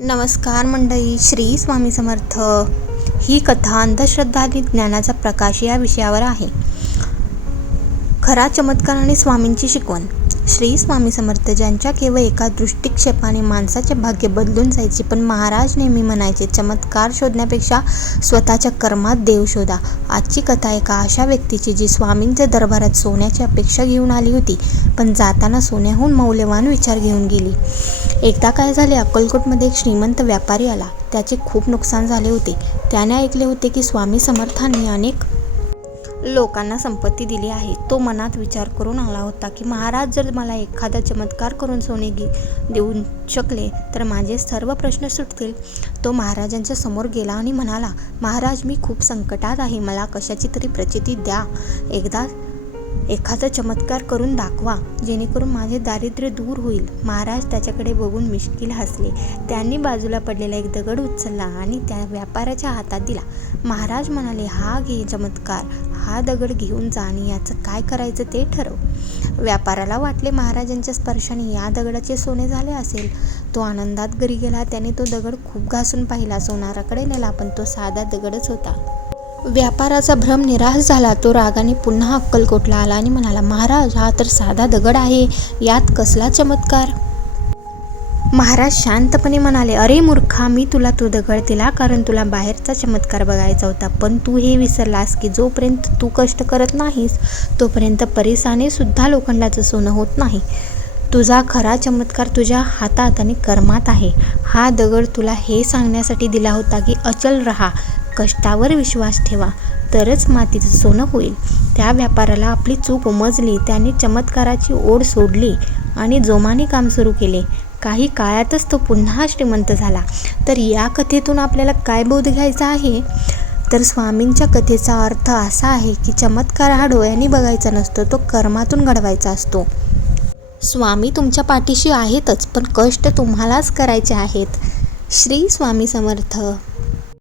नमस्कार मंडळी, श्री स्वामी समर्थ. ही कथा अंधश्रद्धा आणि ज्ञानाचा प्रकाश या विषयावर आहे. खरा चमत्कार आणि स्वामींची शिकवण. श्री स्वामी समर्थ, ज्यांच्या केवळ एका दृष्टिक्षेपाने माणसाचे भाग्य बदलून जायचे, पण महाराज नेहमी म्हणायचे, चमत्कार शोधण्यापेक्षा स्वतःच्या कर्मात देव शोधा. आजची कथा एका अशा व्यक्तीची जी स्वामींच्या दरबारात सोन्याची अपेक्षा घेऊन आली होती, पण जाताना सोन्याहून मौल्यवान विचार घेऊन गेली. एकदा काय झाले, अक्कलकोटमध्ये एक श्रीमंत व्यापारी आला. त्याचे खूप नुकसान झाले होते. त्याने ऐकले होते की स्वामी समर्थांनी अनेक लोकांना संपत्ती दिली आहे. तो मनात विचार करून आला होता की महाराज जर मला एखादा चमत्कार करून सोने देऊ शकले तर माझे सर्व प्रश्न सुटतील. तो महाराजांच्या समोर गेला आणि म्हणाला, महाराज, मी खूप संकटात आहे. मला कशाची तरी प्रचिती द्या. एखादा चमत्कार करून दाखवा, जेणेकरून माझे दारिद्र्य दूर होईल. महाराज त्याच्याकडे बघून मिश्किल हसले. त्यांनी बाजूला पडलेला एक दगड उचलला आणि त्या व्यापाऱ्याच्या हातात दिला. महाराज म्हणाले, हा घे चमत्कार. हा दगड घेऊन जा आणि याचं काय करायचं ते ठरव. व्यापाऱ्याला वाटले महाराजांच्या स्पर्शाने या दगडाचे सोने झाले असेल. तो आनंदात घरी गेला. त्याने तो दगड खूप घासून पाहिला. सोनाराकडे नेला, पण तो साधा दगडच होता. व्यापाराचा भ्रम निराश झाला. तो रागाने पुन्हा अक्कलकोटला आला आणि म्हणाला, महाराज, हा तर साधा दगड आहे. यात कसला चमत्कार? महाराज शांतपणे म्हणाले, अरे मूर्खा, मी तुला तो दगड दिला कारण तुला बाहेरचा चमत्कार बघायचा होता. पण तू हे विसरलास की जोपर्यंत तू कष्ट करत नाहीस तोपर्यंत परिसाने सुद्धा लोखंडाचं सोनं होत नाही. तुझा खरा चमत्कार तुझ्या हातात आणि कर्मात आहे. हा दगड तुला हे सांगण्यासाठी दिला होता की अचल रहा, कष्टावर विश्वास ठेवा, तरच मातीचं सोनं होईल. त्या व्यापाऱ्याला आपली चूक उमजली. त्याने चमत्काराची ओढ सोडली आणि जोमाने काम सुरू केले. काही काळातच तो पुन्हा श्रीमंत झाला. तर या कथेतून आपल्याला काय बोध घ्यायचा आहे? तर स्वामींच्या कथेचा अर्थ असा आहे की चमत्कार हा डोळ्यांनी बघायचा नसतो, तो कर्मातून घडवायचा असतो. स्वामी तुमच्या पाठीशी आहेतच, पण कष्ट तुम्हालाच करायचे आहेत. श्री स्वामी समर्थ.